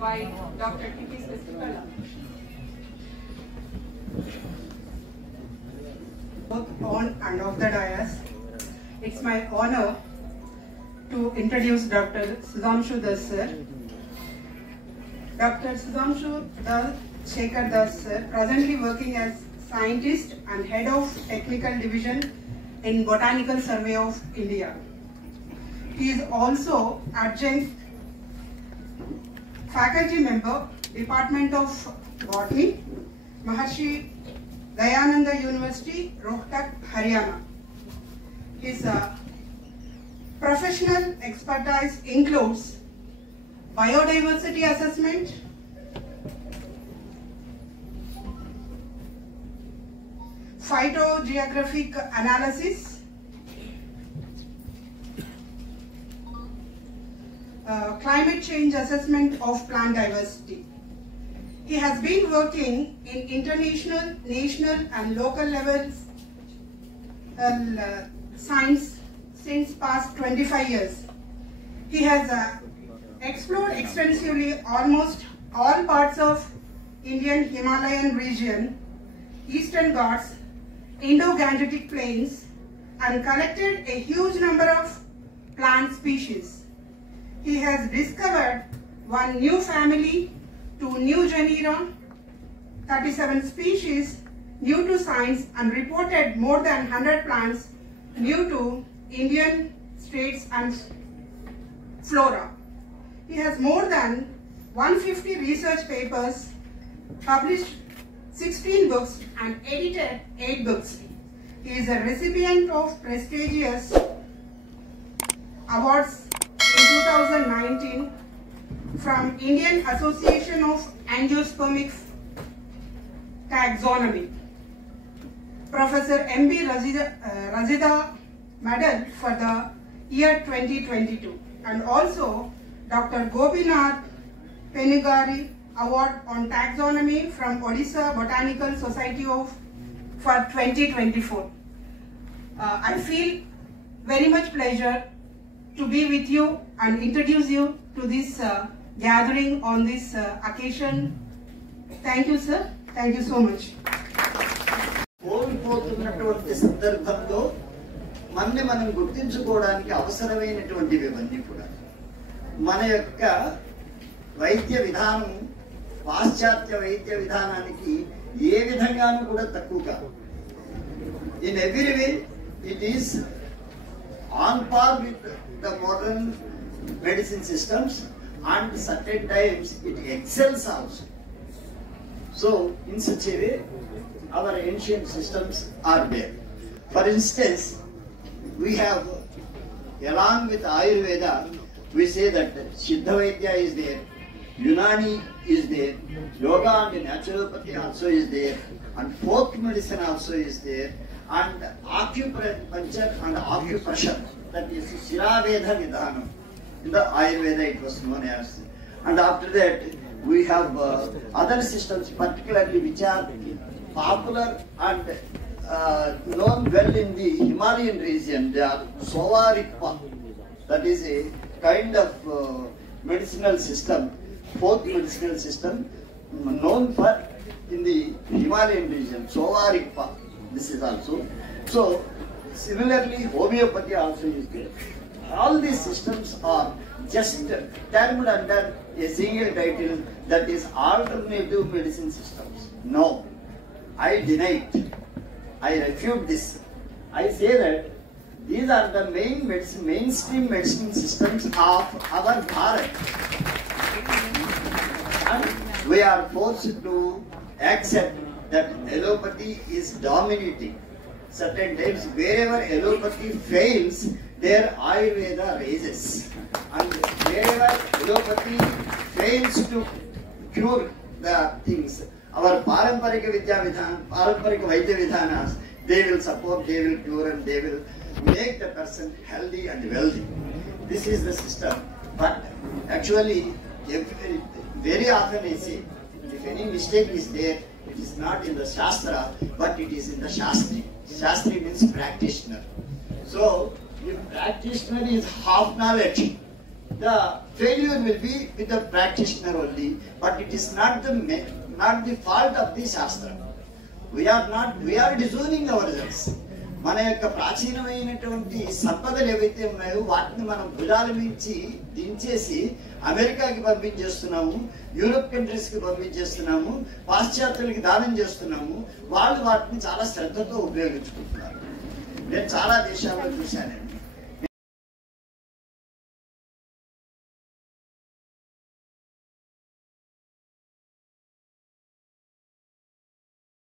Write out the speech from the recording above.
by Dr. T.P. Sisukala. On and off the dais, it's my honor to introduce Dr. Sudhanshu Das sir. Dr. Sudhanshu Shekhar Das sir, presently working as scientist and head of technical division in Botanical Survey of India. He is also adjunct faculty member, Department of Botany, Maharishi Dayananda University, Rohtak, Haryana. His professional expertise includes biodiversity assessment, phytogeographic analysis, climate change assessment of plant diversity. He has been working in international, national and local levels science since past 25 years. He has explored extensively almost all parts of Indian Himalayan region, Eastern Ghats, Indo-Gangetic plains and collected a huge number of plant species. He has discovered one new family, 2 new genera, 37 species new to science and reported more than 100 plants new to Indian states and flora. He has more than 150 research papers, published 16 books and edited 8 books. He is a recipient of prestigious awards in 2019 from Indian Association of Angiospermic Taxonomy, Professor M.B. Razida Medal for the year 2022, and also Dr. Gopinath Penigari Award on Taxonomy from Odisha Botanical Society for 2024. I feel very much pleasure to be with you and introduce you to this gathering on this occasion. Thank you, sir. Thank you so much. కోల్పోతున్నటువంటి సందర్భంలో మనం గుర్తించుకోవడానికి అవసరమైనటువంటివి ఇవన్నీ కూడా మన యొక్క వైద్య విధానం పాశ్చాత్య వైద్య విధానానికి ఏ విధంగానూ కూడా తక్కువ కాదు. In every way it is on par with the modern medicine systems and certain times it excels also. So in such a way our ancient systems are there. For instance, we have, along with Ayurveda, we say that Siddha Vaidya is there, Unani is there, Yoga and Naturopathy also is there, and folk medicine also is there, and acupuncture and acupressure, that is Shiraveda Vidhanam. In the Ayurveda it was known as. And after that we have other systems particularly which are popular and known well in the Himalayan region. They are Sovarikpa, that is a kind of medicinal system, folk medicinal system known for in the Himalayan region, Sovarikpa. This is also. So similarly homeopathy also is there. All these systems are just termed under a single title, that is alternative medicine systems. No, I deny it. I refute this. I say that these are the mainstream medicine systems of our Bharat. And we are forced to accept that allopathy is dominating. Certain times wherever allopathy fails, there Ayurveda rises, and wherever allopathy fails to cure the things, our Paramparika Vidya Vidhan, Paramparika Vaidya Vidhanas, they will support, they will cure, and they will make the person healthy and wealthy. This is the system. But actually, very often I say, if any mistake is there, it is not in the Shastra, but it is in the Shastri. Shastri means practitioner. So, if practitioner is half knowledge, the failure will be with the practitioner only, but it is not the fault of the Shastra. We are disowning ourselves. మన యొక్క ప్రాచీనమైనటువంటి సంపదలు ఏవైతే ఉన్నాయో వాటిని మనం భుజాల మించి దించేసి అమెరికాకి పంపించేస్తున్నాము, యూరోప్ కంట్రీస్ కి పంపించేస్తున్నాము, పాశ్చాత్యులకి దానం చేస్తున్నాము. వాళ్ళు వాటిని చాలా శ్రద్ధతో ఉపయోగించుకుంటున్నారు. నేను చాలా దేశాల్లో చూశాను.